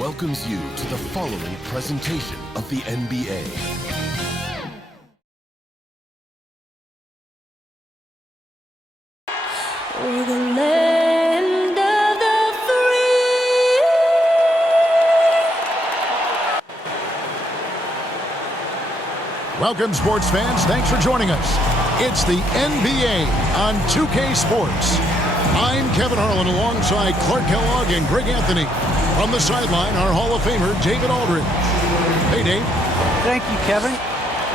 welcomes you to the following presentation of the NBA. We're the land of the free. Welcome, sports fans. Thanks for joining us. It's the NBA on 2K Sports. I'm Kevin Harlan alongside Clark Kellogg and Greg Anthony. From the sideline, our Hall of Famer, David Aldridge. Hey, Dave. Thank you, Kevin.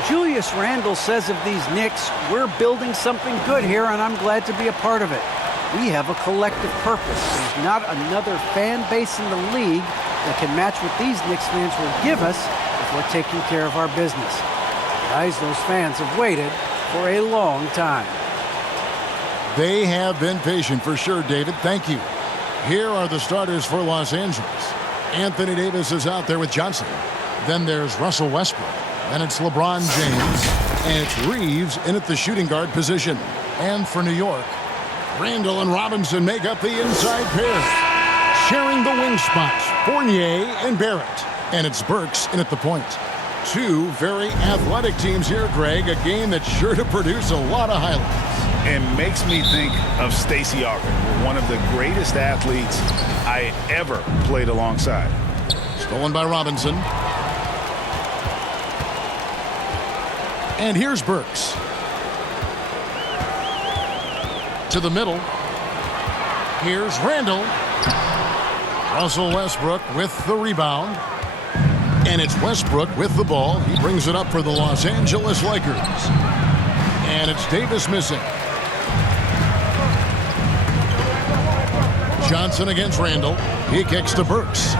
Julius Randle says of these Knicks, we're building something good here, and I'm glad to be a part of it. We have a collective purpose. There's not another fan base in the league that can match what these Knicks fans will give us if we're taking care of our business. Guys, those fans have waited for a long time. They have been patient for sure, David. Thank you. Here are the starters for Los Angeles. Anthony Davis is out there with Johnson. Then there's Russell Westbrook. And it's LeBron James. And it's Reeves in at the shooting guard position. And for New York, Randle and Robinson make up the inside pair. Sharing the wing spots, Fournier and Barrett. And it's Burks in at the point. Two very athletic teams here, Greg. A game that's sure to produce a lot of highlights. And makes me think of Stacey Augmon, one of the greatest athletes I ever played alongside. Stolen by Robinson. And here's Burks. To the middle. Here's Randle. Russell Westbrook with the rebound. And it's Westbrook with the ball. He brings it up for the Los Angeles Lakers. And it's Davis missing. Johnson against Randle. He kicks to Burks.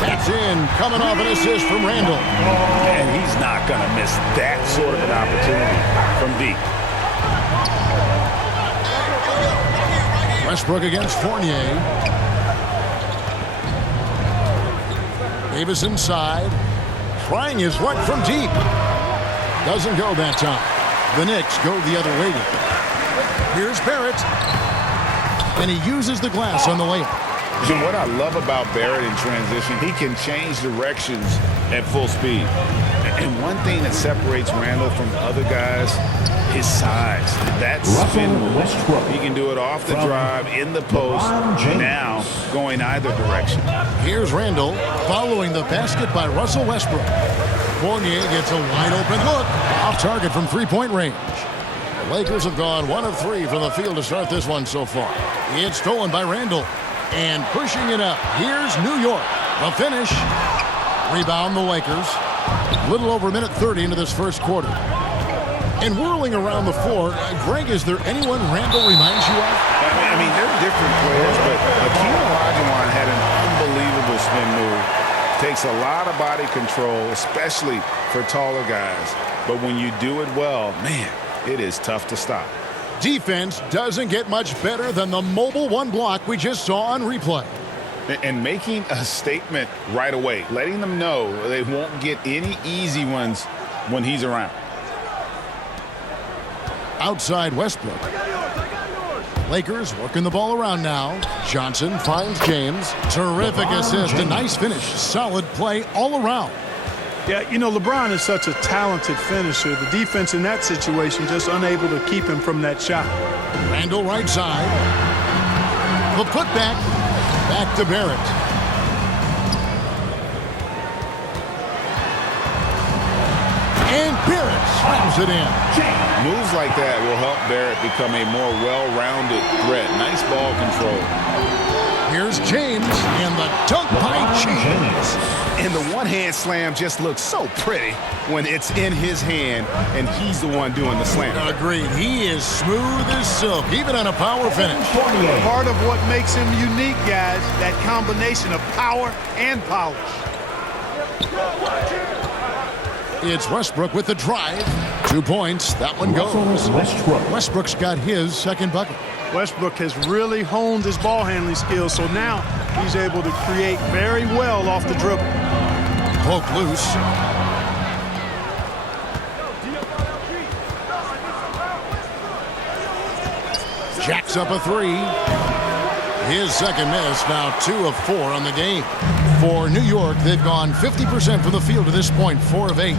That's in. Coming off an assist from Randle. And he's not going to miss that sort of an opportunity from deep. Westbrook against Fournier. Davis inside. Trying his luck from deep. Doesn't go that time. The Knicks go the other way. Here's Barrett. And he uses the glass on the layup. So what I love about Barrett in transition, he can change directions at full speed. And one thing that separates Randle from other guys, his size. That spin move. He can do it off the drive, in the post, now going either direction. Here's Randle following the basket by Russell Westbrook. Fournier gets a wide open look. Off target from three-point range. The Lakers have gone 1 of 3 from the field to start this one so far. It's stolen by Randle. And pushing it up. Here's New York. The finish. Rebound the Lakers. A little over a minute 30 into this first quarter. And whirling around the floor, Greg, is there anyone Randle reminds you of? I mean, they're different players, but Hakeem Olajuwon had an unbelievable spin move. Takes a lot of body control, especially for taller guys. But when you do it well, man, it is tough to stop. Defense doesn't get much better than the mobile one block we just saw on replay. And making a statement right away, letting them know they won't get any easy ones when he's around. Outside Westbrook. Lakers working the ball around now. Johnson finds James. Terrific assist. A nice finish. Solid play all around. Yeah, you know, LeBron is such a talented finisher. The defense in that situation just unable to keep him from that shot. Randle right side. The putback. Back to Barrett. And Barrett slams it in. Moves like that will help Barrett become a more well-rounded threat. Nice ball control. Here's James, and the dunk by James. And the one-hand slam just looks so pretty when it's in his hand, and he's the one doing the slam. Agreed. He is smooth as silk, even on a power finish. Part of what makes him unique, guys, that combination of power and polish. It's Westbrook with the drive. 2 points. That one goes. Westbrook's got his second bucket. Westbrook has really honed his ball handling skills, so now he's able to create very well off the dribble. Poke loose. Jacks up a three. His second miss, now 2 of 4 on the game. For New York, they've gone 50% from the field to this point, 4 of 8.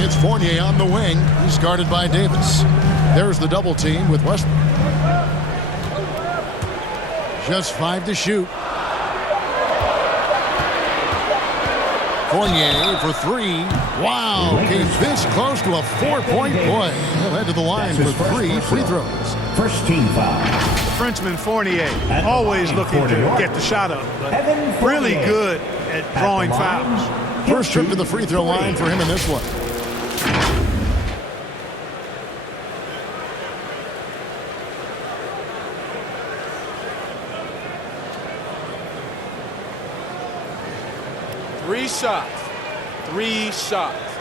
It's Fournier on the wing. He's guarded by Davis. There's the double team with Westbrook. Just 5 to shoot. Fournier for 3. Wow, came this close to a 4-point play. He'll head to the line for 3 free throws. First team foul. The Frenchman Fournier, always looking to get the shot up, but really good at drawing fouls. First trip to the free throw line for him in this one. Three shots.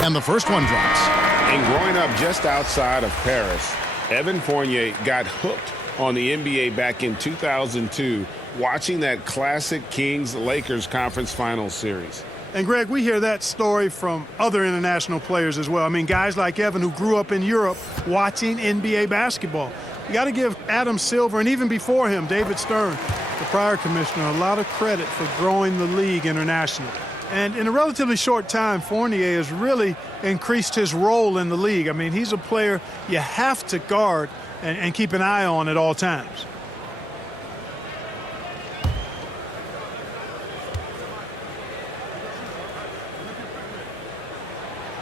And the first one drops. And growing up just outside of Paris, Evan Fournier got hooked on the NBA back in 2002, watching that classic Kings-Lakers Conference Finals series. And, Greg, we hear that story from other international players as well. I mean, guys like Evan who grew up in Europe watching NBA basketball. You got to give Adam Silver, and even before him, David Stern, the prior commissioner, a lot of credit for growing the league internationally. And in a relatively short time, Fournier has really increased his role in the league. I mean, he's a player you have to guard and keep an eye on at all times.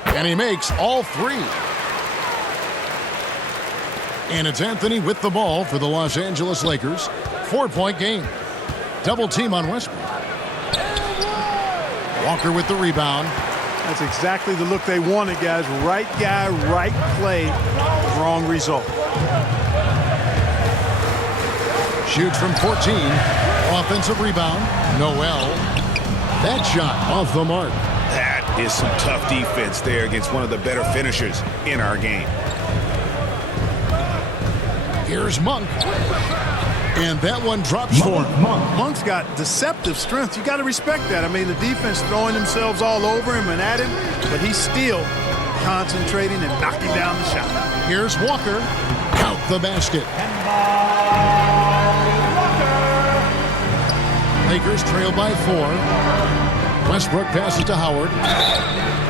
And he makes all 3. And it's Anthony with the ball for the Los Angeles Lakers. 4-point game. Double team on Westbrook. Walker with the rebound. That's exactly the look they wanted, guys. Right guy, right play, wrong result. Shoots from 14. Offensive rebound. Noel. That shot off the mark. That is some tough defense there against one of the better finishers in our game. Here's Monk. And that one drops for him. Monk's got deceptive strength. You got to respect that. I mean, the defense throwing themselves all over him and at him, but he's still concentrating and knocking down the shot. Here's Walker. Count the basket. Lakers trail by 4. Westbrook passes to Howard.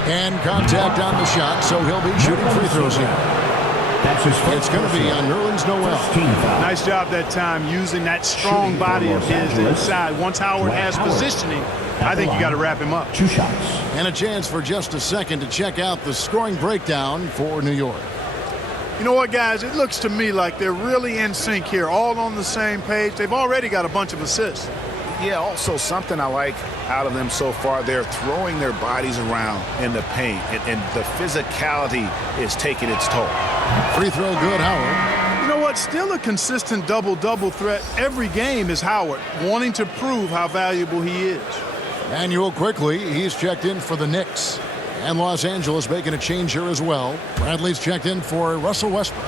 And contact on the shot, so he'll be shooting free throws here. It's going to be on Nerlens Noel. Nice job that time using that strong body of his inside. Once Howard has positioning, I think you got to wrap him up. 2 shots. And a chance for just a second to check out the scoring breakdown for New York. You know what, guys? It looks to me like they're really in sync here, all on the same page. They've already got a bunch of assists. Yeah, also something I like out of them so far, they're throwing their bodies around in the paint, and the physicality is taking its toll. Free throw good, Howard. You know what? Still a consistent double-double threat every game is Howard, wanting to prove how valuable he is. Manuel quickly, he's checked in for the Knicks. And Los Angeles making a change here as well. Bradley's checked in for Russell Westbrook.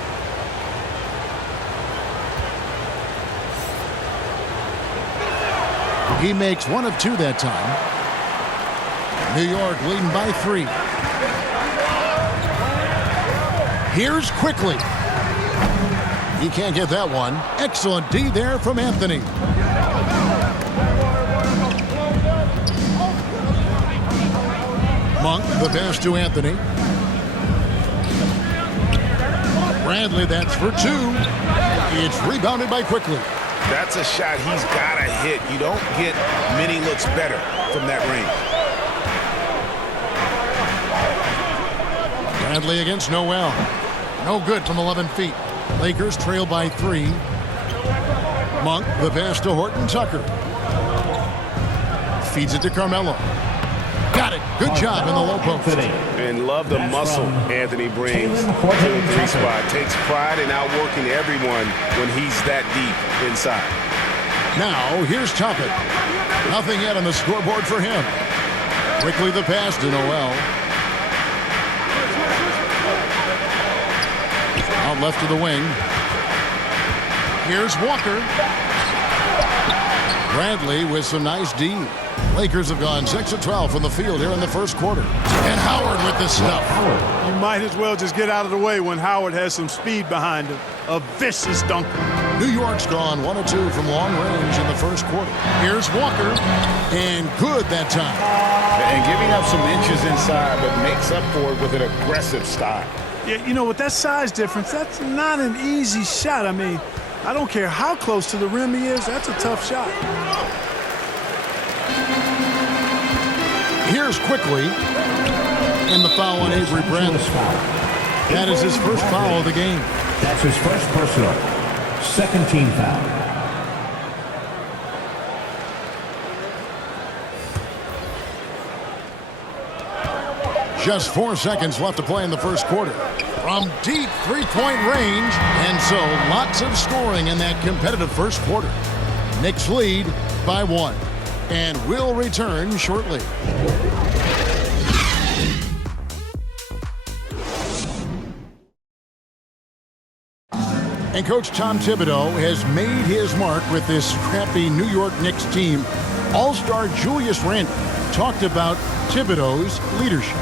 He makes 1 of 2 that time. New York leading by 3. Here's quickly. He can't get that one. Excellent D there from Anthony. Monk, the pass to Anthony. Bradley, that's for 2. It's rebounded by Quickly. That's a shot he's got to hit. You don't get many looks better from that range. Bradley against Noel. No good from 11 feet. Lakers trail by 3. Monk, the pass to Horton Tucker. Feeds it to Carmelo. Got it. Good job in the low post. And love the muscle Anthony brings to the 3 spot. Takes pride in outworking everyone when he's that deep inside. Now, here's Toppin. Nothing yet on the scoreboard for him. Quickly the pass to Noel. Out left to the wing. Here's Walker. Bradley with some nice D. Lakers have gone 6 of 12 from the field here in the first quarter. And Howard with the stuff. You might as well just get out of the way when Howard has some speed behind him. A vicious dunker. New York's gone 1 of 2 from long range in the first quarter. Here's Walker. And good that time. And giving up some inches inside, but makes up for it with an aggressive style. Yeah, you know, with that size difference, that's not an easy shot. I mean, I don't care how close to the rim he is, that's a tough shot. Here's quickly. And the foul on Avery Bradley. That is his first foul of the game. That's his first personal. Second team foul. Just 4 seconds left to play in the first quarter. From deep three-point range, and so lots of scoring in that competitive first quarter. Knicks lead by 1, and will return shortly. And Coach Tom Thibodeau has made his mark with this scrappy New York Knicks team. All-star Julius Randle talked about Thibodeau's leadership.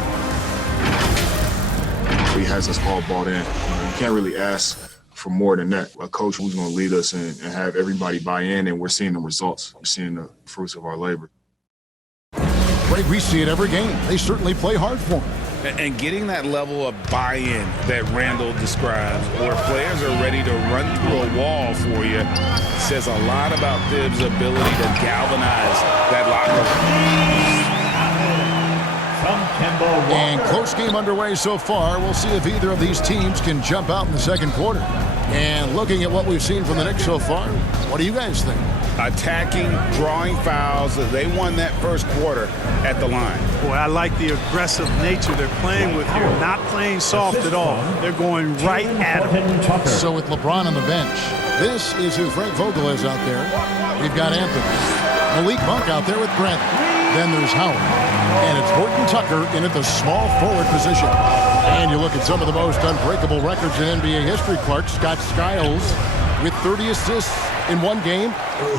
He has us all bought in. You can't really ask for more than that. A coach who's going to lead us and have everybody buy in, and we're seeing the results. We're seeing the fruits of our labor. Greg, we see it every game. They certainly play hard for him. And getting that level of buy-in that Randall describes, where players are ready to run through a wall for you, says a lot about Thibs' ability to galvanize that locker room. And close game underway so far. We'll see if either of these teams can jump out in the second quarter. And looking at what we've seen from the Knicks so far, what do you guys think? Attacking, drawing fouls. They won that first quarter at the line. Boy, I like the aggressive nature they're playing with here. Not playing soft at all. They're going right at him. So with LeBron on the bench, this is who Frank Vogel is out there. We've got Anthony. Malik Monk out there with Brent. Then there's Howard. And it's Horton Tucker in at the small forward position. And you look at some of the most unbreakable records in NBA history, Clark. Scott Skiles with 30 assists in one game.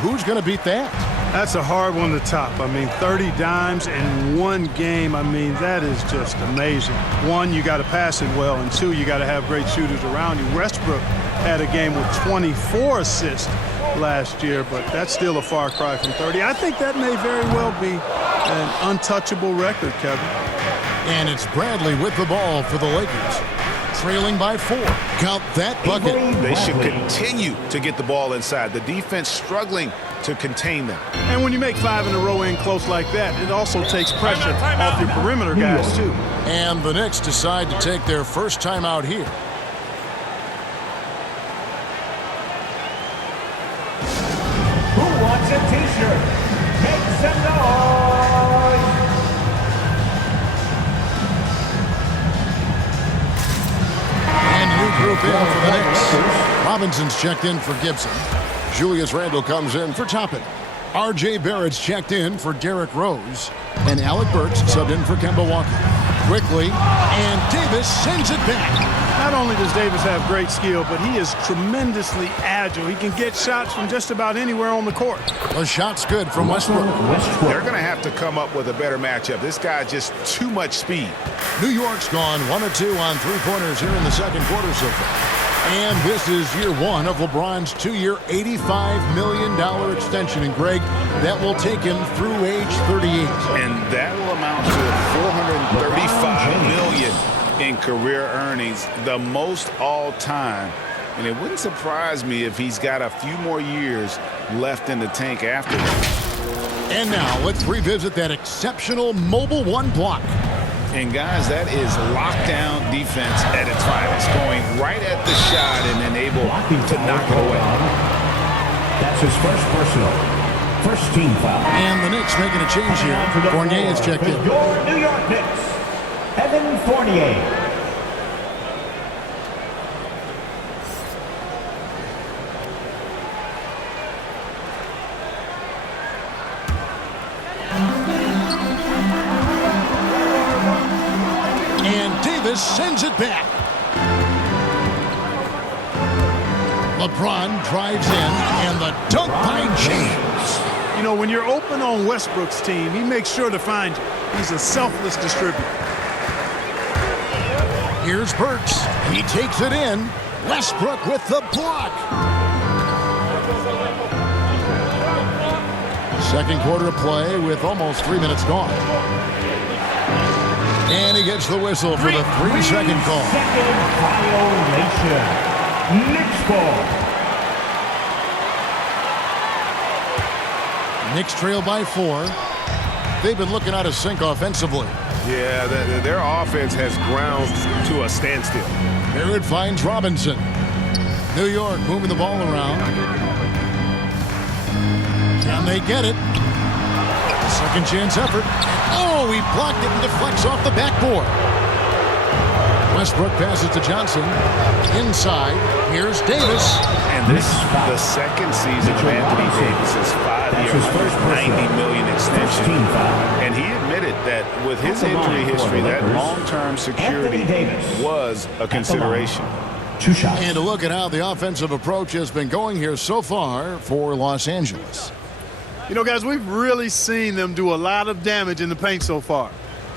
Who's going to beat that? That's a hard one to top. I mean, 30 dimes in one game. I mean, that is just amazing. One, you got to pass it well. And two, you got to have great shooters around you. Westbrook had a game with 24 assists last year, but that's still a far cry from 30. I think that may very well be an untouchable record, Kevin. And it's Bradley with the ball for the Lakers. Trailing by 4. Count that bucket. They should continue to get the ball inside. The defense struggling to contain them. And when you make 5 in a row in close like that, it also takes pressure off your perimeter guys, too. And the Knicks decide to take their first time out here. Who wants a t-shirt? Make some noise! And new group in for the Knicks. Robinson's checked in for Gibson. Julius Randle comes in for Toppin. R.J. Barrett's checked in for Derrick Rose. And Alec Burks subbed in for Kemba Walker. Quickly, and Davis sends it back. Not only does Davis have great skill, but he is tremendously agile. He can get shots from just about anywhere on the court. The shot's good from Westbrook. They're going to have to come up with a better matchup. This guy just too much speed. New York's gone 1 of 2 on three-pointers here in the second quarter so far. And this is year 1 of LeBron's 2-year, $85 million extension. And Greg, that will take him through age 38. And that will amount to $435 million in career earnings, the most all-time. And it wouldn't surprise me if he's got a few more years left in the tank after that. And now let's revisit that exceptional Mobile One block. And guys, that is lockdown defense at its finest, going right at the shot and then able to knock it away. That's his first personal. First team foul. And the Knicks making a change here. Fournier is checked in. Your New York Knicks, Evan Fournier. Sends it back. LeBron drives in, and the dunk by James. You know, when you're open on Westbrook's team, he makes sure to find you. He's a selfless distributor. Here's Burks. He takes it in. Westbrook with the block. Second quarter of play with almost 3 minutes gone. And he gets the whistle for the 3-second call. Second violation. Knicks ball. Knicks trail by 4. They've been looking out of sync offensively. Yeah, their offense has ground to a standstill. Here it finds Robinson. New York moving the ball around. Can they get it? Second chance effort. Oh, he blocked it and deflects off the backboard. Westbrook passes to Johnson. Inside, here's Davis. And this is the second season of Anthony Davis' 5-year, $190 million extension. And he admitted that with his injury history, that long-term security was a consideration. 2 shots. And to look at how the offensive approach has been going here so far for Los Angeles. You know, guys, we've really seen them do a lot of damage in the paint so far.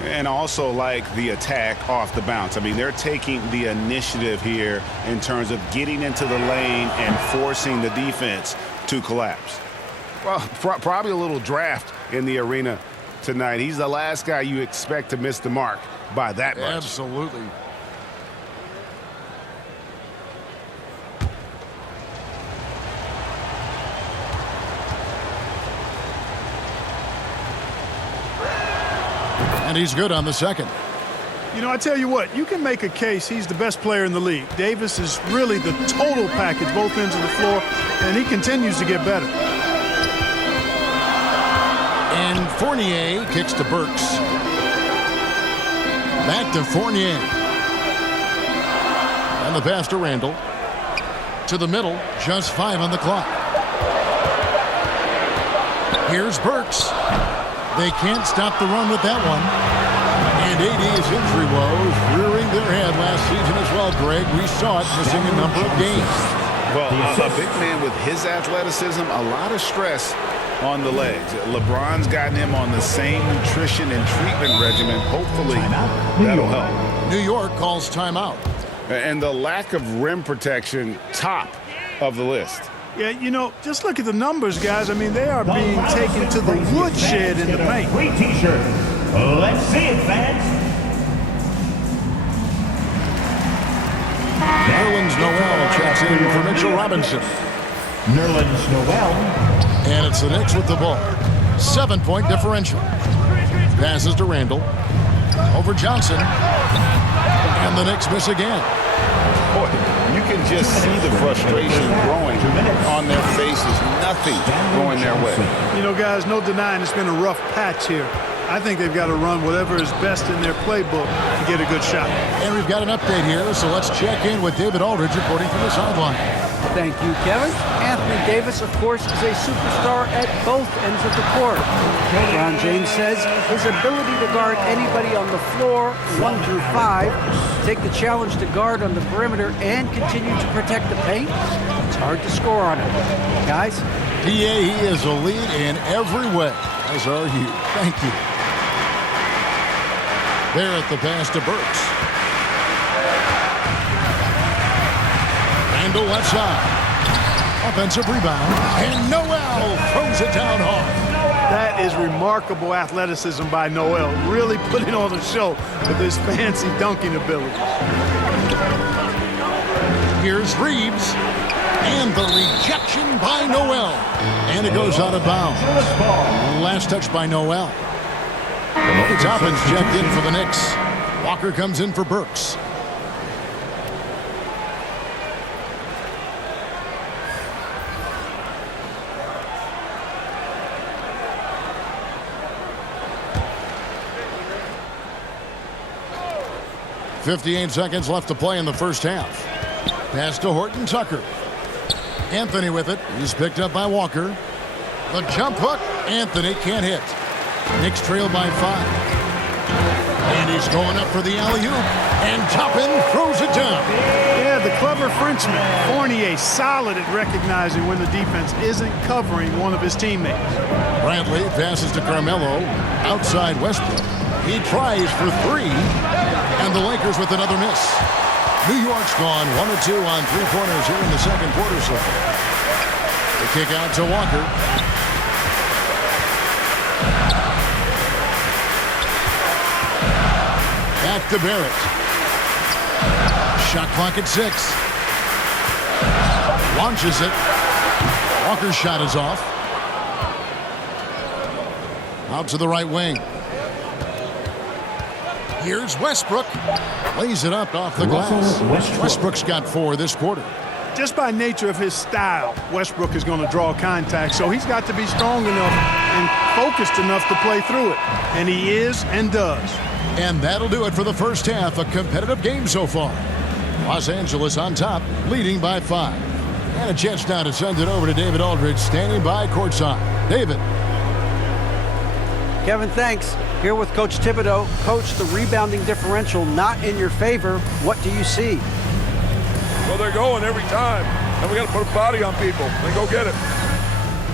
And also like the attack off the bounce. I mean, they're taking the initiative here in terms of getting into the lane and forcing the defense to collapse. Well, probably a little draft in the arena tonight. He's the last guy you expect to miss the mark by that much. Absolutely. And he's good on the second. You know, I tell you what, you can make a case he's the best player in the league. Davis is really the total package, both ends of the floor, and he continues to get better. And Fournier kicks to Burks. Back to Fournier. And the pass to Randall. To the middle, just 5 on the clock. Here's Burks. They can't stop the run with that one. And AD's injury woes rearing their head last season as well, Greg. We saw it missing a number of games. Well, a big man with his athleticism, a lot of stress on the legs. LeBron's gotten him on the same nutrition and treatment regimen. Hopefully, that'll help. New York calls timeout. And the lack of rim protection, top of the list. Yeah, you know, just look at the numbers, guys. I mean, they are being taken to the woodshed in the paint. Free t-shirt. Let's see it, fans. Nerlens Noel checks in for Mitchell Robinson. Nerlens Noel. And it's the Knicks with the ball. 7-point differential. Passes to Randall. Over Johnson. And the Knicks miss again. Boy, you can just see the frustration growing on their faces. Nothing going their way. You know, guys, no denying it's been a rough patch here. I think they've got to run whatever is best in their playbook to get a good shot. And we've got an update here, so let's check in with David Aldridge reporting from the sideline. Thank you, Kevin. Anthony Davis, of course, is a superstar at both ends of the court. LeBron James says his ability to guard anybody on the floor, 1 through 5, take the challenge to guard on the perimeter, and continue to protect the paint, it's hard to score on him. Guys? PA, he is a lead in every way, as are you. Thank you. There at the pass to Burks. Randall left side. Offensive rebound. And Noel throws it down hard. That is remarkable athleticism by Noel. Really putting on a show with his fancy dunking ability. Here's Reeves. And the rejection by Noel. And it goes out of bounds. Last touch by Noel. Toppin's checked in for the Knicks. Walker comes in for Burks. .58 seconds left to play in the first half. Pass to Horton Tucker. Anthony with it. He's picked up by Walker. The jump hook. Anthony can't hit. Knicks trail by 5. And he's going up for the alley-oop. And Toppin throws it down. Yeah, the clever Frenchman, Fournier, solid at recognizing when the defense isn't covering one of his teammates. Bradley passes to Carmelo. Outside Westbrook. He tries for three. And the Lakers with another miss. New York's gone 1 of 2 on three-pointers here in the second quarter so far. The kick out to Walker. Back to Barrett. Shot clock at 6. Launches it. Walker's shot is off. Out to the right wing. Here's Westbrook. Lays it up off the glass. Westbrook's got 4 this quarter. Just by nature of his style, Westbrook is going to draw contact, so he's got to be strong enough and focused enough to play through it. And he is and does. And that'll do it for the first half. A competitive game so far. Los Angeles on top, leading by 5. And a chance now to send it over to David Aldridge, standing by courtside. David. Kevin, thanks. Here with Coach Thibodeau. Coach, the rebounding differential not in your favor. What do you see? Well, they're going every time, and we got to put a body on people and go get it.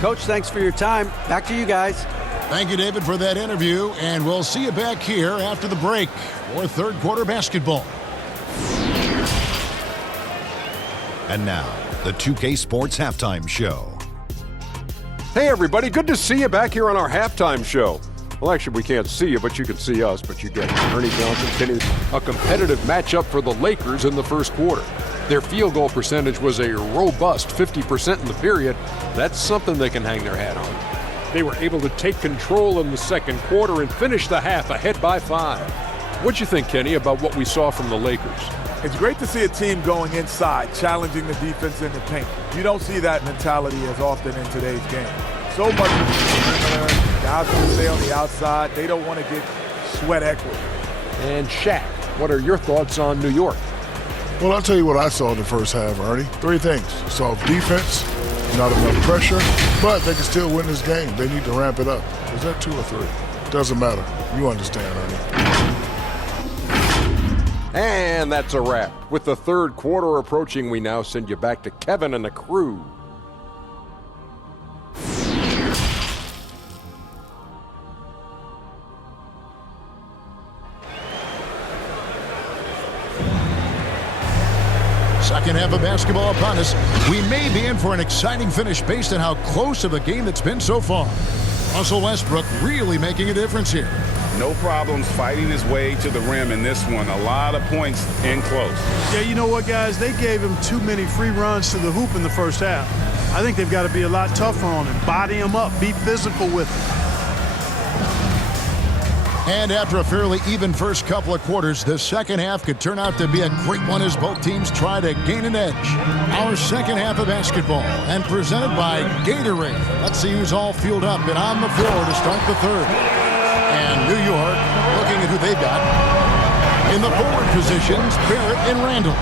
Coach, thanks for your time. Back to you guys. Thank you, David, for that interview, and we'll see you back here after the break for third quarter basketball. And now, the 2K Sports Halftime Show. Hey, everybody. Good to see you back here on our halftime show. Well, actually, we can't see you, but you can see us. But you get it. Ernie Johnson finished a competitive matchup for the Lakers in the first quarter. Their field goal percentage was a robust 50% in the period. That's something they can hang their hat on. They were able to take control in the second quarter and finish the half ahead by 5. What'd you think, Kenny, about what we saw from the Lakers? It's great to see a team going inside, challenging the defense in the paint. You don't see that mentality as often in today's game. So much of the perimeter, guys want to stay on the outside. They don't want to get sweat equity. And Shaq, what are your thoughts on New York? Well, I'll tell you what I saw in the first half, Ernie. 3 things. Soft defense, not enough pressure, but they can still win this game. They need to ramp it up. Is that 2 or 3? Doesn't matter. You understand, Ernie. And that's a wrap. With the third quarter approaching, we now send you back to Kevin and the crew. Second half of basketball upon us. We may be in for an exciting finish based on how close of a game it's been so far. Russell Westbrook really making a difference here. No problems fighting his way to the rim in this one. A lot of points in close. Yeah, you know what, guys? They gave him too many free runs to the hoop in the first half. I think they've got to be a lot tougher on him. Body him up. Be physical with him. And after a fairly even first couple of quarters, the second half could turn out to be a great one as both teams try to gain an edge. Our second half of basketball, and presented by Gatorade. Let's see who's all fueled up and on the floor to start the third. And New York, looking at who they've got. In the forward positions, Barrett and Randall.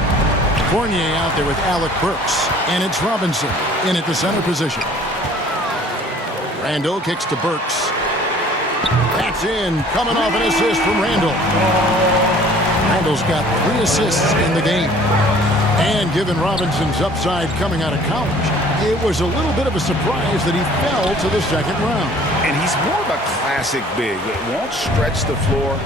Fournier out there with Alec Burks. And it's Robinson in at the center position. Randall kicks to Burks. That's in, coming off an assist from Randall. Randall's got 3 assists in the game. And given Robinson's upside coming out of college, it was a little bit of a surprise that he fell to the second round. And he's more of a classic big. It won't stretch the floor.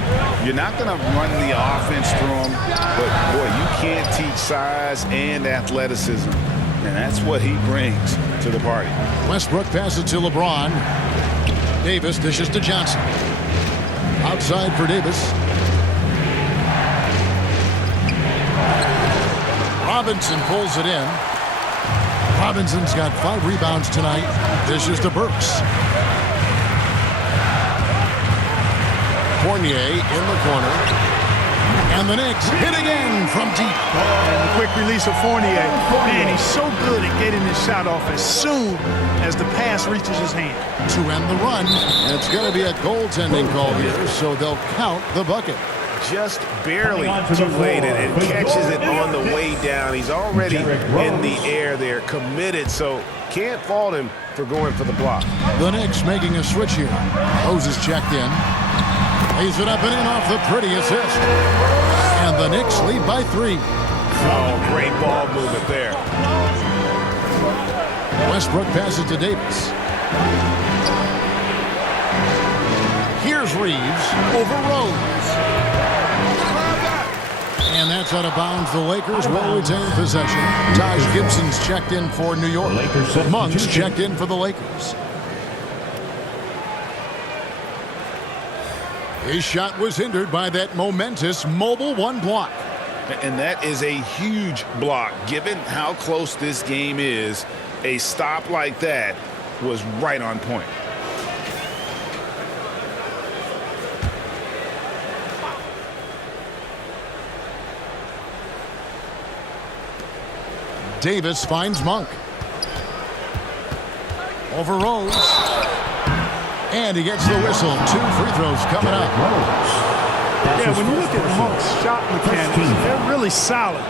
You're not going to run the offense through him. But, boy, you can't teach size and athleticism. And that's what he brings to the party. Westbrook passes to LeBron. Davis dishes to Johnson. Outside for Davis. Robinson pulls it in. Robinson's got 5 rebounds tonight. Dishes to Burks. Fournier in the corner. And the Knicks hit again from deep. And the quick release of Fournier. Man, he's so good at getting his shot off as soon as the pass reaches his hand. To end the run, and it's going to be a goaltending call here, so they'll count the bucket. Just barely too late and catches it on the way down. He's already in the air there, committed, so can't fault him for going for the block. The Knicks making a switch here. Rose is checked in. Lays it up and in off the pretty assist. And the Knicks lead by 3. Oh, great ball movement there. Westbrook passes to Davis. Here's Reeves over Rose. And that's out of bounds. The Lakers will retain possession. Taj Gibson's checked in for New York. Monk's checked in for the Lakers. His shot was hindered by that momentous mobile 1 block. And that is a huge block. Given how close this game is, a stop like that was right on point. Davis finds Monk. Over Rose. And he gets the whistle. 2 free throws coming up. Yeah, when you look at Monk's shot mechanics, they're really solid.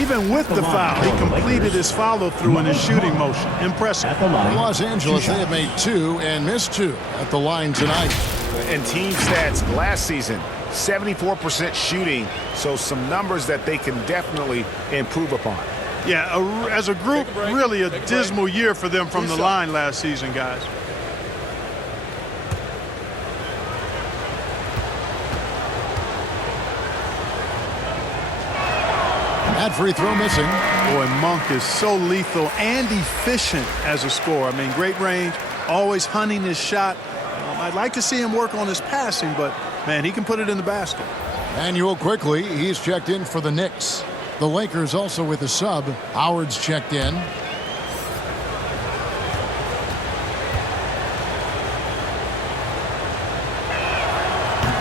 Even with the foul, he completed his follow-through in his shooting motion. Impressive. Los Angeles, they have made 2 and missed 2 at the line tonight. And team stats last season, 74% shooting, so some numbers that they can definitely improve upon. Yeah, as a group, really a dismal year for them from the line last season, guys. That free throw missing. Boy, Monk is so lethal and efficient as a scorer. I mean, great range, always hunting his shot. I'd like to see him work on his passing, but, man, he can put it in the basket. Manuel quickly, he's checked in for the Knicks. The Lakers also with a sub. Howard's checked in.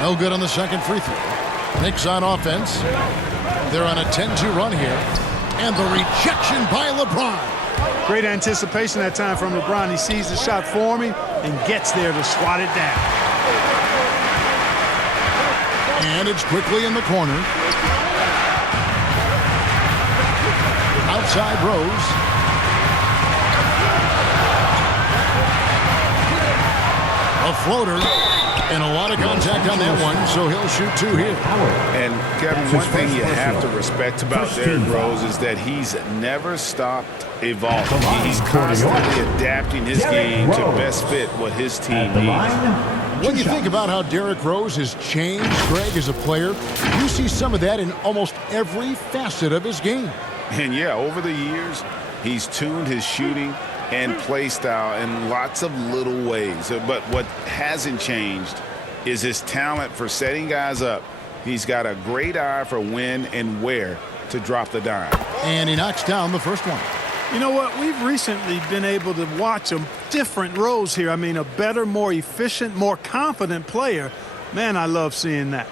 No good on the second free throw. Knicks on offense. They're on a 10-2 run here. And the rejection by LeBron. Great anticipation that time from LeBron. He sees the shot forming and gets there to swat it down. And it's quickly in the corner. Outside Rose. A floater. And a lot of contact on that one, so he'll shoot 2 here. And, Kevin, one thing you have to respect about Derrick Rose is that he's never stopped evolving. He's constantly adapting his game to best fit what his team needs. When you think about how Derrick Rose has changed, Greg, as a player, you see some of that in almost every facet of his game. And, yeah, over the years, he's tuned his shooting and play style in lots of little ways. But what hasn't changed is his talent for setting guys up. He's got a great eye for when and where to drop the dime. And he knocks down the first one. You know what? We've recently been able to watch a different Rose here. I mean, a better, more efficient, more confident player. Man, I love seeing that.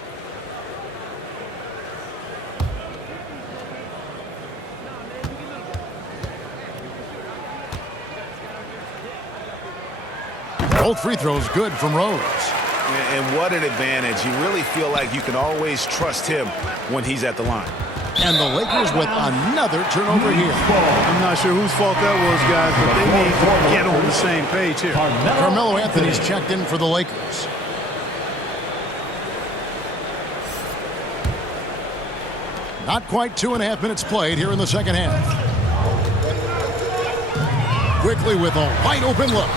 Both free throws good from Rose. And what an advantage. You really feel like you can always trust him when he's at the line. And the Lakers with another turnover here. I'm not sure whose fault that was, guys, but they need to get on the same page here. Carmelo Anthony's checked in for the Lakers. Not quite 2.5 minutes played here in the second half. Quickly with a wide open look.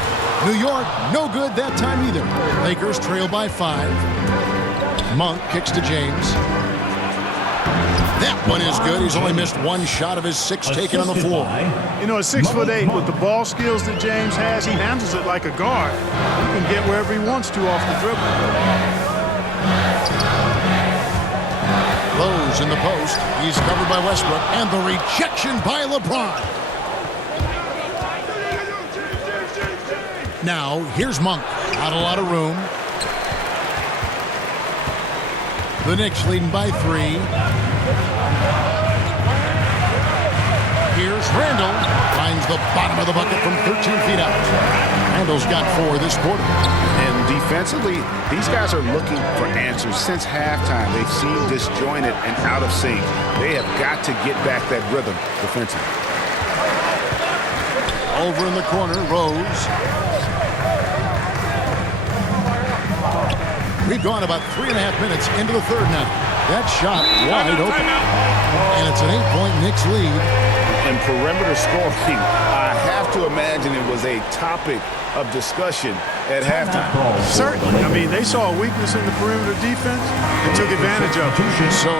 New York, no good that time either. Lakers trail by 5. Monk kicks to James. That one is good. He's only missed 1 shot of his 6 taken on the floor. You know, at 6'8", with the ball skills that James has, he handles it like a guard. He can get wherever he wants to off the dribble. Rose in the post. He's covered by Westbrook. And the rejection by LeBron. Now, here's Monk. Not a lot of room. The Knicks leading by 3. Here's Randall. Finds the bottom of the bucket from 13 feet out. Randall's got 4 this quarter. And defensively, these guys are looking for answers. Since halftime, they've seemed disjointed and out of sync. They have got to get back that rhythm defensively. Over in the corner, Rose. We've gone about 3.5 minutes into the third now. That shot wide open. And it's an 8-point Knicks lead. And perimeter scoring, I have to imagine it was a topic of discussion at halftime. Certainly. I mean, they saw a weakness in the perimeter defense and took advantage of it. So